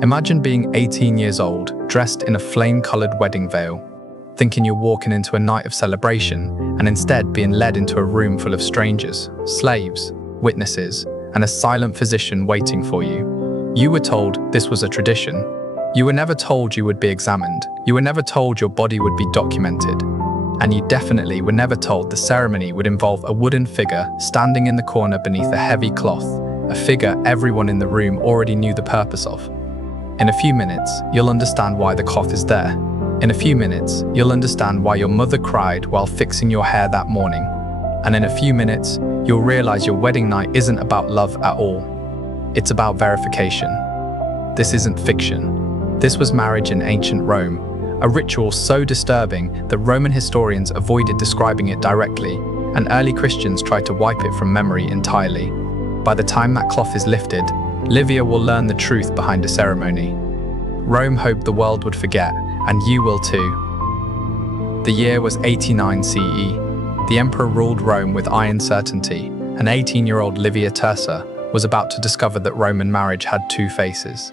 Imagine being 18 years old, dressed in a flame-colored wedding veil, thinking you're walking into a night of celebration, and instead being led into a room full of strangers, slaves, witnesses, and a silent physician waiting for you. You were told this was a tradition. You were never told you would be examined. You were never told your body would be documented. And you definitely were never told the ceremony would involve a wooden figure standing in the corner beneath a heavy cloth, a figure everyone in the room already knew the purpose of. In a few minutes, you'll understand why the cloth is there. In a few minutes, you'll understand why your mother cried while fixing your hair that morning. And in a few minutes, you'll realize your wedding night isn't about love at all. It's about verification. This isn't fiction. This was marriage in ancient Rome, a ritual so disturbing that Roman historians avoided describing it directly, and early Christians tried to wipe it from memory entirely. By the time that cloth is lifted, Livia will learn the truth behind the ceremony. Rome hoped the world would forget, and you will too. The year was 89 CE. The emperor ruled Rome with iron certainty, and 18-year-old Livia Tersa was about to discover that Roman marriage had two faces.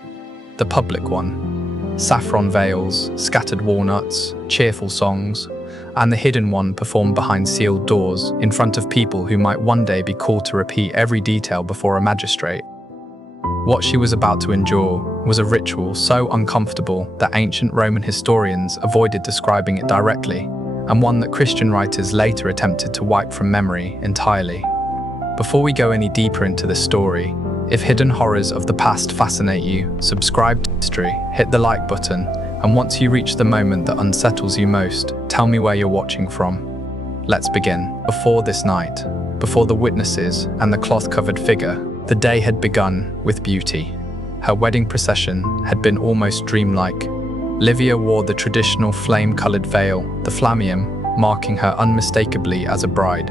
The public one, saffron veils, scattered walnuts, cheerful songs, and the hidden one performed behind sealed doors in front of people who might one day be called to repeat every detail before a magistrate. What she was about to endure was a ritual so uncomfortable that ancient Roman historians avoided describing it directly, and one that Christian writers later attempted to wipe from memory entirely. Before we go any deeper into this story, if hidden horrors of the past fascinate you, subscribe to History, hit the like button, and once you reach the moment that unsettles you most, tell me where you're watching from. Let's begin. Before this night, before the witnesses and the cloth-covered figure, the day had begun with beauty. Her wedding procession had been almost dreamlike. Livia wore the traditional flame-colored veil, the flammeum, marking her unmistakably as a bride.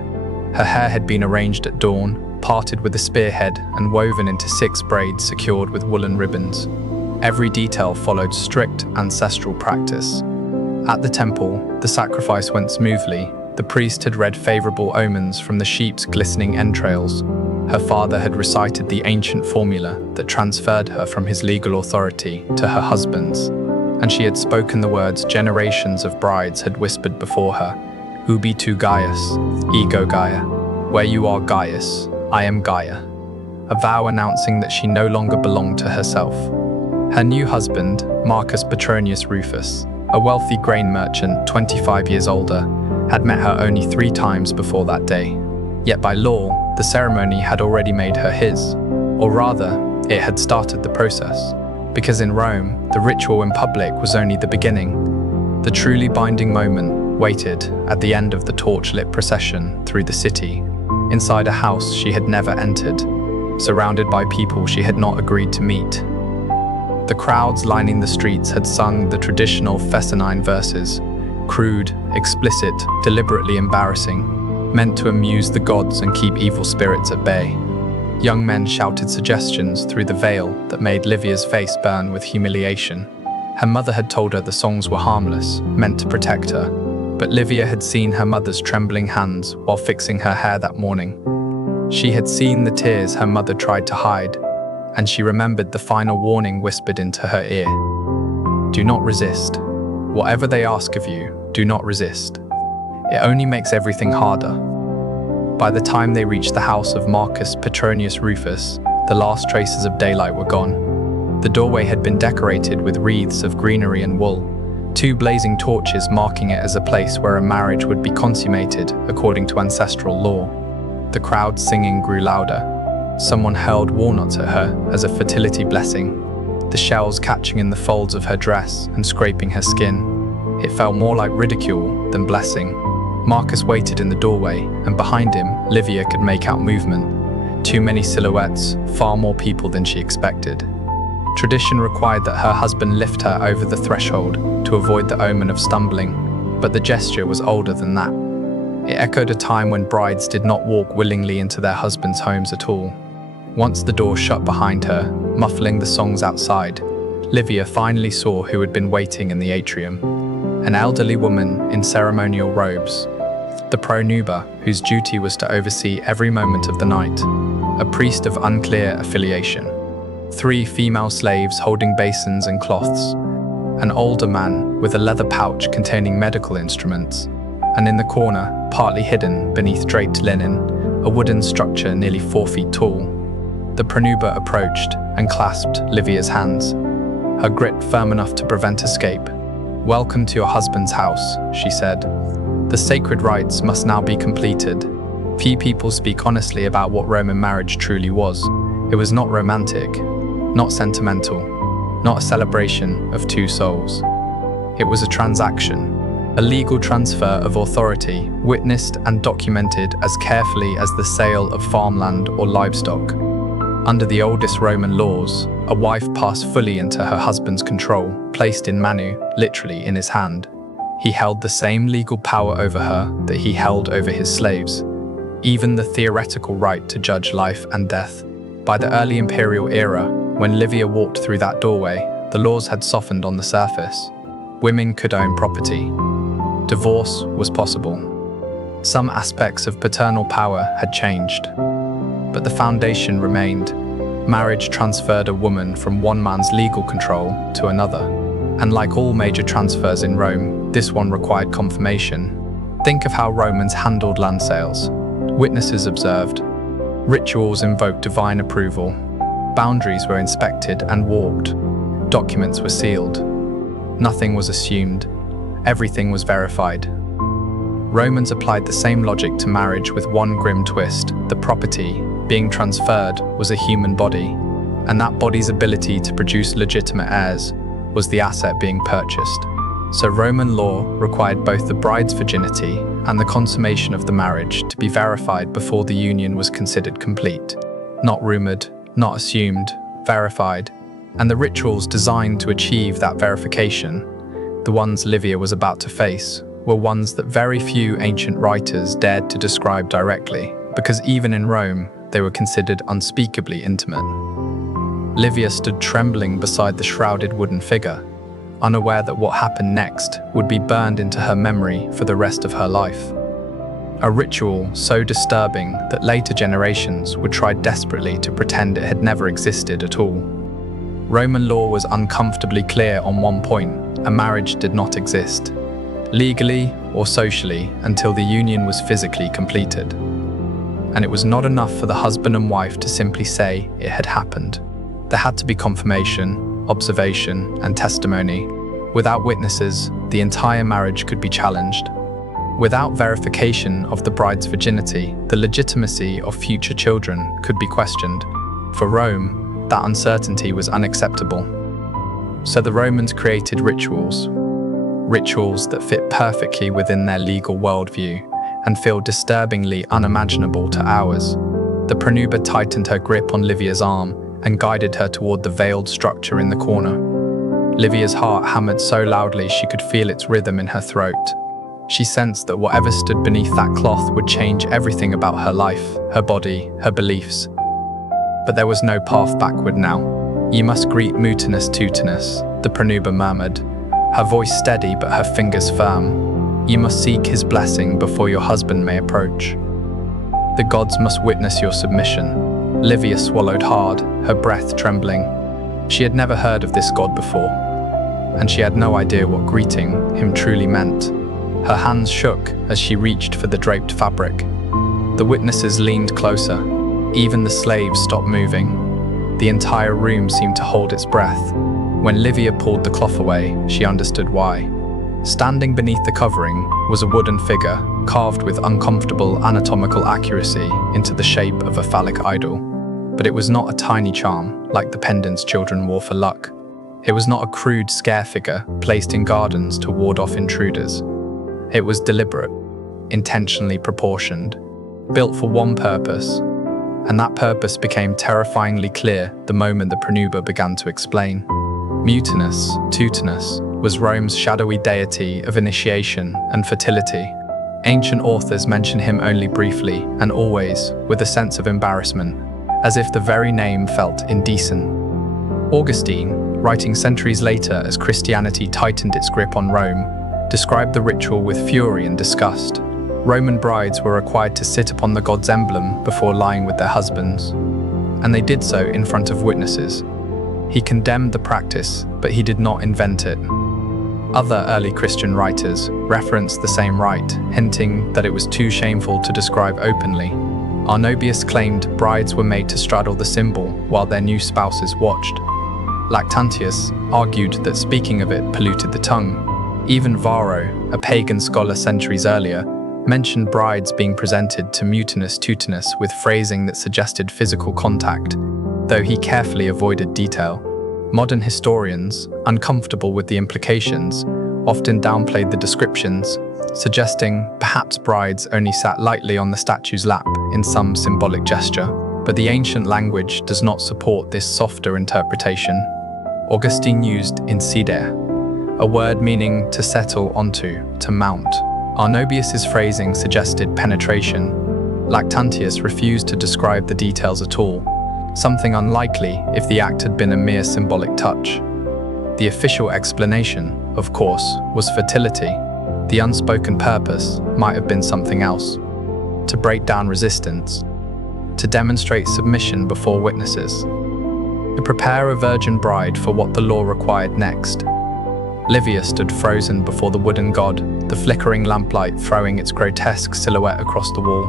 Her hair had been arranged at dawn, parted with a spearhead and woven into 6 braids secured with woolen ribbons. Every detail followed strict ancestral practice. At the temple, the sacrifice went smoothly. The priest had read favorable omens from the sheep's glistening entrails. Her father had recited the ancient formula that transferred her from his legal authority to her husband's, and she had spoken the words generations of brides had whispered before her: Ubi tu Gaius, ego Gaia. Where you are Gaius, I am Gaia. A vow announcing that she no longer belonged to herself. Her new husband, Marcus Petronius Rufus, a wealthy grain merchant 25 years older, had met her only 3 times before that day. Yet by law, the ceremony had already made her his, or rather, it had started the process. Because in Rome, the ritual in public was only the beginning. The truly binding moment waited at the end of the torch-lit procession through the city, inside a house she had never entered, surrounded by people she had not agreed to meet. The crowds lining the streets had sung the traditional Fescennine verses, crude, explicit, deliberately embarrassing, meant to amuse the gods and keep evil spirits at bay. Young men shouted suggestions through the veil that made Livia's face burn with humiliation. Her mother had told her the songs were harmless, meant to protect her, but Livia had seen her mother's trembling hands while fixing her hair that morning. She had seen the tears her mother tried to hide, and she remembered the final warning whispered into her ear. Do not resist. Whatever they ask of you, do not resist. It only makes everything harder. By the time they reached the house of Marcus Petronius Rufus, the last traces of daylight were gone. The doorway had been decorated with wreaths of greenery and wool, 2 blazing torches marking it as a place where a marriage would be consummated according to ancestral law. The crowd singing grew louder. Someone hurled walnuts at her as a fertility blessing, the shells catching in the folds of her dress and scraping her skin. It felt more like ridicule than blessing. Marcus waited in the doorway, and behind him, Livia could make out movement. Too many silhouettes, far more people than she expected. Tradition required that her husband lift her over the threshold to avoid the omen of stumbling, but the gesture was older than that. It echoed a time when brides did not walk willingly into their husbands' homes at all. Once the door shut behind her, muffling the songs outside, Livia finally saw who had been waiting in the atrium. An elderly woman in ceremonial robes, the pronuba whose duty was to oversee every moment of the night, a priest of unclear affiliation. 3 female slaves holding basins and cloths, an older man with a leather pouch containing medical instruments, and in the corner, partly hidden beneath draped linen, a wooden structure nearly 4 feet tall. The Pranuba approached and clasped Livia's hands, her grip firm enough to prevent escape. "Welcome to your husband's house," she said. "The sacred rites must now be completed." Few people speak honestly about what Roman marriage truly was. It was not romantic, not sentimental, not a celebration of 2 souls. It was a transaction, a legal transfer of authority, witnessed and documented as carefully as the sale of farmland or livestock. Under the oldest Roman laws, a wife passed fully into her husband's control, placed in manu, literally in his hand. He held the same legal power over her that he held over his slaves, even the theoretical right to judge life and death. By the early imperial era, when Livia walked through that doorway, the laws had softened on the surface. Women could own property. Divorce was possible. Some aspects of paternal power had changed, but the foundation remained. Marriage transferred a woman from one man's legal control to another. And like all major transfers in Rome, this one required confirmation. Think of how Romans handled land sales. Witnesses observed. Rituals invoked divine approval. Boundaries were inspected and warped. Documents were sealed. Nothing was assumed. Everything was verified. Romans applied the same logic to marriage with one grim twist. The property being transferred was a human body, and that body's ability to produce legitimate heirs was the asset being purchased. So Roman law required both the bride's virginity and the consummation of the marriage to be verified before the union was considered complete. Not rumored, not assumed, verified. And the rituals designed to achieve that verification, the ones Livia was about to face, were ones that very few ancient writers dared to describe directly, because even in Rome, they were considered unspeakably intimate. Livia stood trembling beside the shrouded wooden figure, unaware that what happened next would be burned into her memory for the rest of her life. A ritual so disturbing that later generations would try desperately to pretend it had never existed at all. Roman law was uncomfortably clear on one point: a marriage did not exist, legally or socially, until the union was physically completed. And it was not enough for the husband and wife to simply say it had happened. There had to be confirmation, observation, and testimony. Without witnesses, the entire marriage could be challenged. Without verification of the bride's virginity, the legitimacy of future children could be questioned. For Rome, that uncertainty was unacceptable. So the Romans created rituals that fit perfectly within their legal worldview and feel disturbingly unimaginable to ours. The Pranuba tightened her grip on Livia's arm and guided her toward the veiled structure in the corner. Livia's heart hammered so loudly she could feel its rhythm in her throat. She sensed that whatever stood beneath that cloth would change everything about her life, her body, her beliefs. But there was no path backward now. "You must greet Mutinus Tutinus," the Pranuba murmured, her voice steady but her fingers firm. "You must seek his blessing before your husband may approach. The gods must witness your submission." Livia swallowed hard, her breath trembling. She had never heard of this god before, and she had no idea what greeting him truly meant. Her hands shook as she reached for the draped fabric. The witnesses leaned closer. Even the slaves stopped moving. The entire room seemed to hold its breath. When Livia pulled the cloth away, she understood why. Standing beneath the covering was a wooden figure, carved with uncomfortable anatomical accuracy into the shape of a phallic idol. But it was not a tiny charm, like the pendants children wore for luck. It was not a crude scare figure placed in gardens to ward off intruders. It was deliberate, intentionally proportioned, built for one purpose, and that purpose became terrifyingly clear the moment the Pranuba began to explain. Mutinus Tutinus was Rome's shadowy deity of initiation and fertility. Ancient authors mention him only briefly and always with a sense of embarrassment, as if the very name felt indecent. Augustine, writing centuries later as Christianity tightened its grip on Rome, described the ritual with fury and disgust. Roman brides were required to sit upon the god's emblem before lying with their husbands, and they did so in front of witnesses. He condemned the practice, but he did not invent it. Other early Christian writers referenced the same rite, hinting that it was too shameful to describe openly. Arnobius claimed brides were made to straddle the symbol while their new spouses watched. Lactantius argued that speaking of it polluted the tongue. Even Varro, a pagan scholar centuries earlier, mentioned brides being presented to mutinous tutinous with phrasing that suggested physical contact, though he carefully avoided detail. Modern historians, uncomfortable with the implications, often downplayed the descriptions, suggesting perhaps brides only sat lightly on the statue's lap in some symbolic gesture. But the ancient language does not support this softer interpretation. Augustine used insider, a word meaning to settle onto, to mount. Arnobius's phrasing suggested penetration. Lactantius refused to describe the details at all, something unlikely if the act had been a mere symbolic touch. The official explanation, of course, was fertility. The unspoken purpose might have been something else: to break down resistance, to demonstrate submission before witnesses, to prepare a virgin bride for what the law required next. Livia stood frozen before the wooden god, the flickering lamplight throwing its grotesque silhouette across the wall.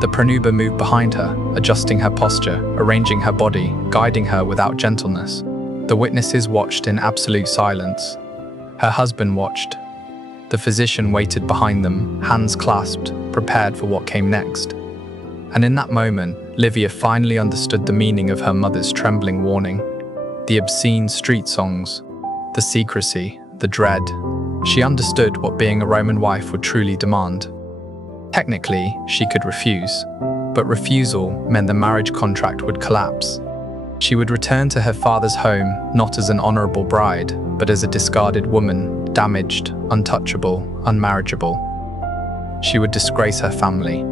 The pronuba moved behind her, adjusting her posture, arranging her body, guiding her without gentleness. The witnesses watched in absolute silence. Her husband watched. The physician waited behind them, hands clasped, prepared for what came next. And in that moment, Livia finally understood the meaning of her mother's trembling warning. The obscene street songs, the secrecy, the dread. She understood what being a Roman wife would truly demand. Technically, she could refuse, but refusal meant the marriage contract would collapse. She would return to her father's home not as an honorable bride, but as a discarded woman, damaged, untouchable, unmarriageable. She would disgrace her family.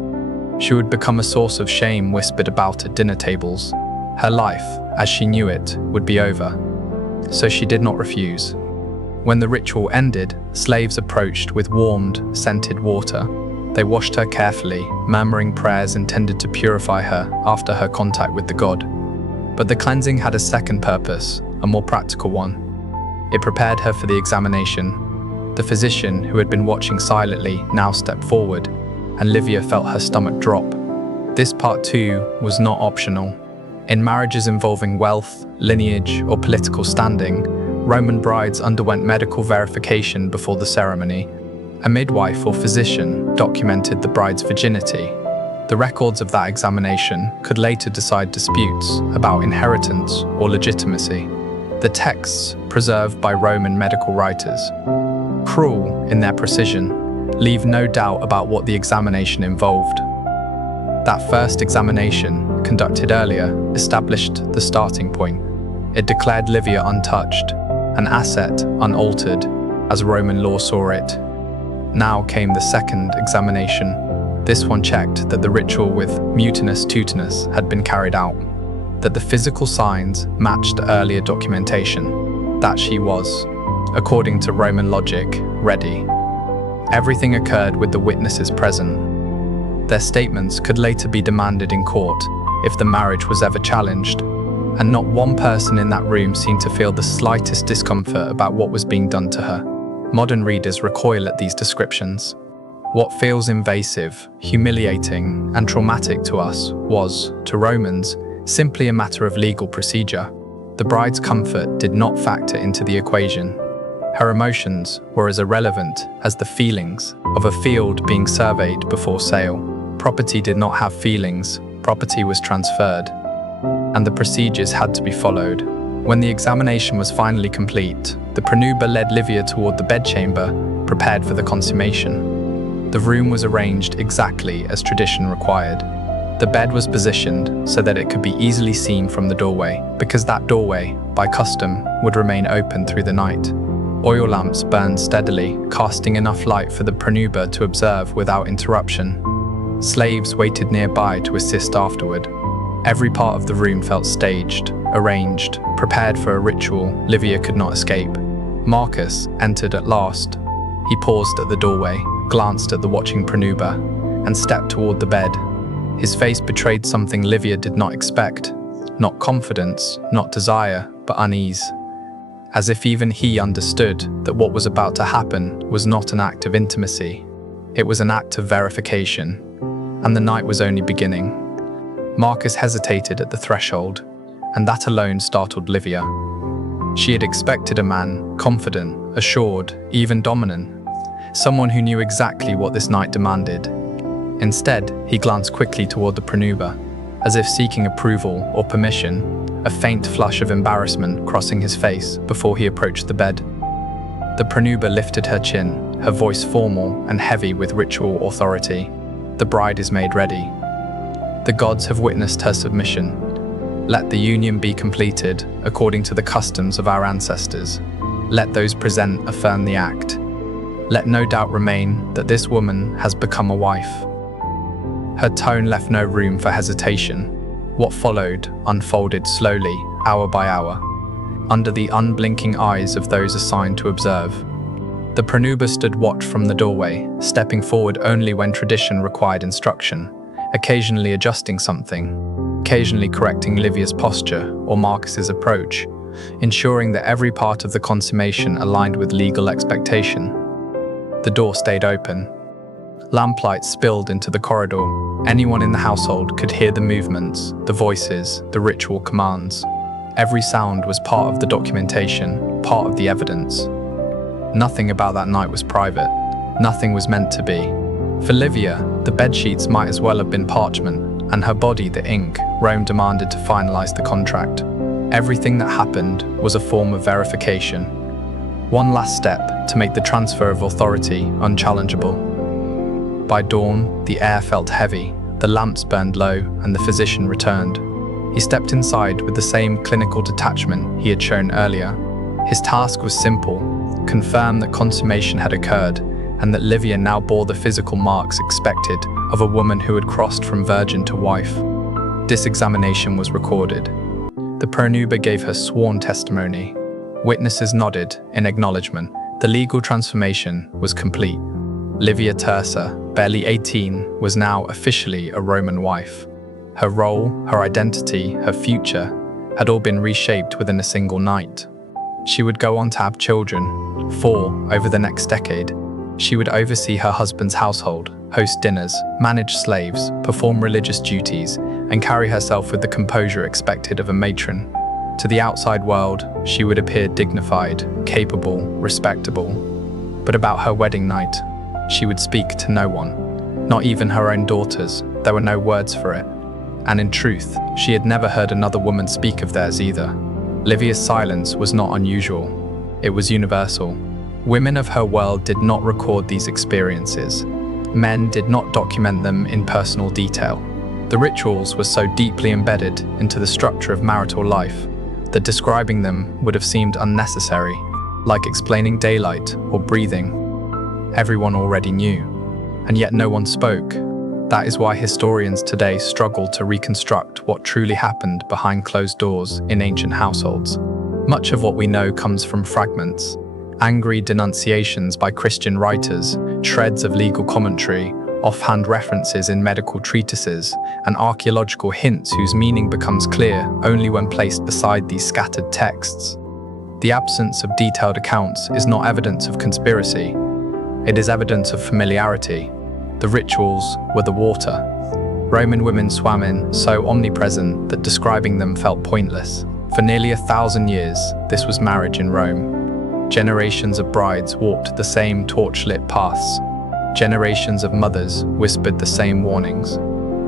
She would become a source of shame whispered about at dinner tables. Her life, as she knew it, would be over. So she did not refuse. When the ritual ended, slaves approached with warmed, scented water. They washed her carefully, murmuring prayers intended to purify her after her contact with the god. But the cleansing had a second purpose, a more practical one. It prepared her for the examination. The physician, who had been watching silently, now stepped forward, and Livia felt her stomach drop. This part too was not optional. In marriages involving wealth, lineage, or political standing, Roman brides underwent medical verification before the ceremony. A midwife or physician documented the bride's virginity. The records of that examination could later decide disputes about inheritance or legitimacy. The texts, preserved by Roman medical writers, cruel in their precision, leave no doubt about what the examination involved. That first examination, conducted earlier, established the starting point. It declared Livia untouched, an asset unaltered, as Roman law saw it. Now came the second examination. This one checked that the ritual with mutinous tutinous had been carried out, that the physical signs matched the earlier documentation, that she was, according to Roman logic, ready. Everything occurred with the witnesses present. Their statements could later be demanded in court if the marriage was ever challenged, and not one person in that room seemed to feel the slightest discomfort about what was being done to her. Modern readers recoil at these descriptions. What feels invasive, humiliating, and traumatic to us was, to Romans, simply a matter of legal procedure. The bride's comfort did not factor into the equation. Her emotions were as irrelevant as the feelings of a field being surveyed before sale. Property did not have feelings, property was transferred, and the procedures had to be followed. When the examination was finally complete, the pronuba led Livia toward the bedchamber, prepared for the consummation. The room was arranged exactly as tradition required. The bed was positioned so that it could be easily seen from the doorway, because that doorway, by custom, would remain open through the night. Oil lamps burned steadily, casting enough light for the pronuba to observe without interruption. Slaves waited nearby to assist afterward. Every part of the room felt staged, arranged, prepared for a ritual Livia could not escape. Marcus entered at last. He paused at the doorway, glanced at the watching pronuba, and stepped toward the bed. His face betrayed something Livia did not expect. Not confidence, not desire, but unease, as if even he understood that what was about to happen was not an act of intimacy, it was an act of verification, and the night was only beginning. Marcus hesitated at the threshold, and that alone startled Livia. She had expected a man, confident, assured, even dominant, someone who knew exactly what this night demanded. Instead, he glanced quickly toward the Pronuba, as if seeking approval or permission, a faint flush of embarrassment crossing his face before he approached the bed. The Pronuba lifted her chin, her voice formal and heavy with ritual authority. The bride is made ready. The gods have witnessed her submission. Let the union be completed according to the customs of our ancestors. Let those present affirm the act. Let no doubt remain that this woman has become a wife. Her tone left no room for hesitation. What followed unfolded slowly, hour by hour, under the unblinking eyes of those assigned to observe. The Pronuba stood watch from the doorway, stepping forward only when tradition required instruction, occasionally adjusting something, occasionally correcting Livia's posture or Marcus's approach, ensuring that every part of the consummation aligned with legal expectation. The door stayed open. Lamplight spilled into the corridor. Anyone in the household could hear the movements, the voices, the ritual commands. Every sound was part of the documentation, part of the evidence. Nothing about that night was private. Nothing was meant to be. For Livia, the bedsheets might as well have been parchment, and her body the ink Rome demanded to finalize the contract. Everything that happened was a form of verification. One last step to make the transfer of authority unchallengeable. By dawn, the air felt heavy, the lamps burned low, and the physician returned. He stepped inside with the same clinical detachment he had shown earlier. His task was simple: confirm that consummation had occurred, and that Livia now bore the physical marks expected of a woman who had crossed from virgin to wife. This examination was recorded. The Pronuba gave her sworn testimony. Witnesses nodded in acknowledgement. The legal transformation was complete. Livia Tersa, barely 18, was now officially a Roman wife. Her role, her identity, her future had all been reshaped within a single night. She would go on to have children, 4 over the next decade. She would oversee her husband's household, host dinners, manage slaves, perform religious duties, and carry herself with the composure expected of a matron. To the outside world, she would appear dignified, capable, respectable. But about her wedding night, she would speak to no one, not even her own daughters. There were no words for it. And in truth, she had never heard another woman speak of theirs either. Livia's silence was not unusual. It was universal. Women of her world did not record these experiences. Men did not document them in personal detail. The rituals were so deeply embedded into the structure of marital life that describing them would have seemed unnecessary, like explaining daylight or breathing. Everyone already knew, and yet no one spoke. That is why historians today struggle to reconstruct what truly happened behind closed doors in ancient households. Much of what we know comes from fragments, angry denunciations by Christian writers, shreds of legal commentary, offhand references in medical treatises, and archaeological hints whose meaning becomes clear only when placed beside these scattered texts. The absence of detailed accounts is not evidence of conspiracy. It is evidence of familiarity. The rituals were the water. Roman women swam in, so omnipresent that describing them felt pointless. For nearly 1,000 years, this was marriage in Rome. Generations of brides walked the same torch-lit paths. Generations of mothers whispered the same warnings.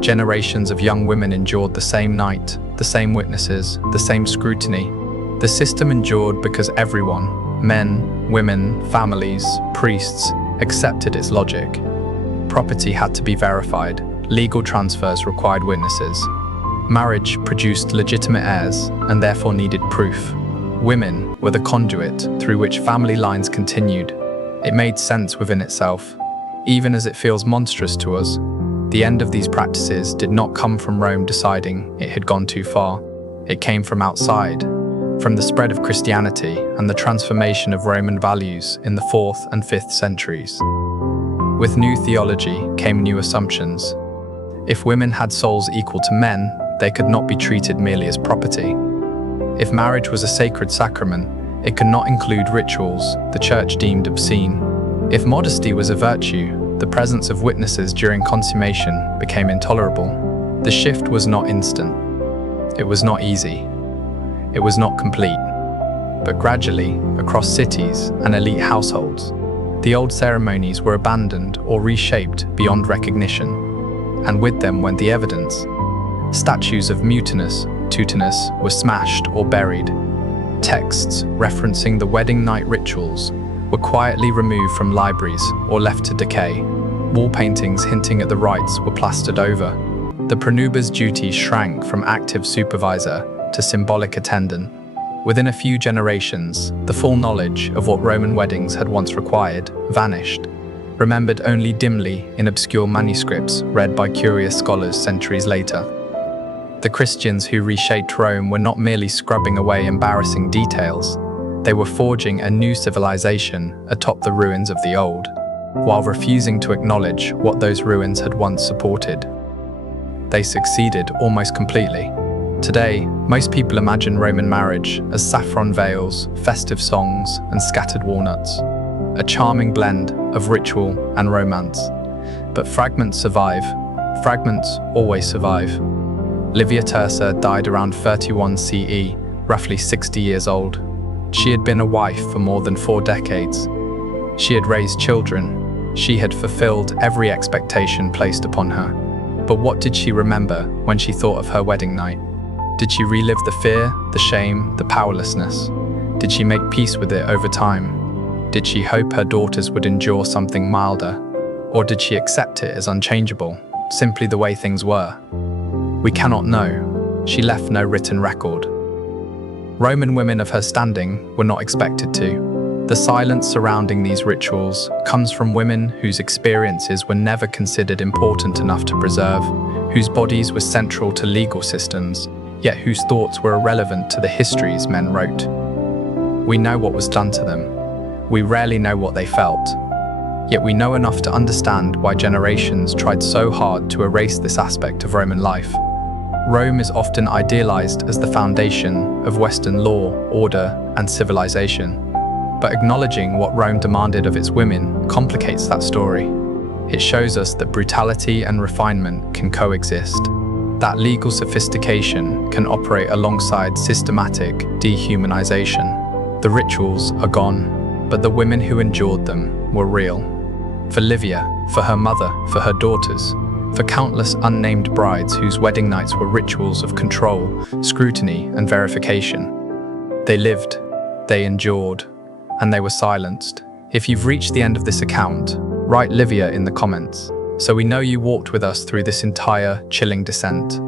Generations of young women endured the same night, the same witnesses, the same scrutiny. The system endured because everyone, men, women, families, priests, accepted its logic. Property had to be verified. Legal transfers required witnesses. Marriage produced legitimate heirs and therefore needed proof. Women were the conduit through which family lines continued. It made sense within itself, even as it feels monstrous to us. The end of these practices did not come from Rome deciding it had gone too far. It came from outside, from the spread of Christianity and the transformation of Roman values in the 4th and 5th centuries. With new theology came new assumptions. If women had souls equal to men, they could not be treated merely as property. If marriage was a sacred sacrament, it could not include rituals the church deemed obscene. If modesty was a virtue, the presence of witnesses during consummation became intolerable. The shift was not instant. It was not easy. It was not complete. But gradually, across cities and elite households, the old ceremonies were abandoned or reshaped beyond recognition, and with them went the evidence. Statues of mutinous, tutinous were smashed or buried. Texts referencing the wedding night rituals were quietly removed from libraries or left to decay. Wall paintings hinting at the rites were plastered over. The prenuber's duty shrank from active supervisor to symbolic attendant. Within a few generations, the full knowledge of what Roman weddings had once required vanished, remembered only dimly in obscure manuscripts read by curious scholars centuries later. The Christians who reshaped Rome were not merely scrubbing away embarrassing details, they were forging a new civilization atop the ruins of the old, while refusing to acknowledge what those ruins had once supported. They succeeded almost completely. Today, most people imagine Roman marriage as saffron veils, festive songs, and scattered walnuts, a charming blend of ritual and romance. But fragments survive. Fragments always survive. Livia Tersa died around 31 CE, roughly 60 years old. She had been a wife for more than 4 decades. She had raised children. She had fulfilled every expectation placed upon her. But what did she remember when she thought of her wedding night? Did she relive the fear, the shame, the powerlessness? Did she make peace with it over time? Did she hope her daughters would endure something milder? Or did she accept it as unchangeable, simply the way things were? We cannot know. She left no written record. Roman women of her standing were not expected to. The silence surrounding these rituals comes from women whose experiences were never considered important enough to preserve, whose bodies were central to legal systems, yet whose thoughts were irrelevant to the histories men wrote. We know what was done to them. We rarely know what they felt. Yet we know enough to understand why generations tried so hard to erase this aspect of Roman life. Rome is often idealized as the foundation of Western law, order, and civilization. But acknowledging what Rome demanded of its women complicates that story. It shows us that brutality and refinement can coexist, that legal sophistication can operate alongside systematic dehumanization. The rituals are gone, but the women who endured them were real. For Livia, for her mother, for her daughters, for countless unnamed brides whose wedding nights were rituals of control, scrutiny, and verification. They lived, they endured, and they were silenced. If you've reached the end of this account, write Livia in the comments, so we know you walked with us through this entire chilling descent.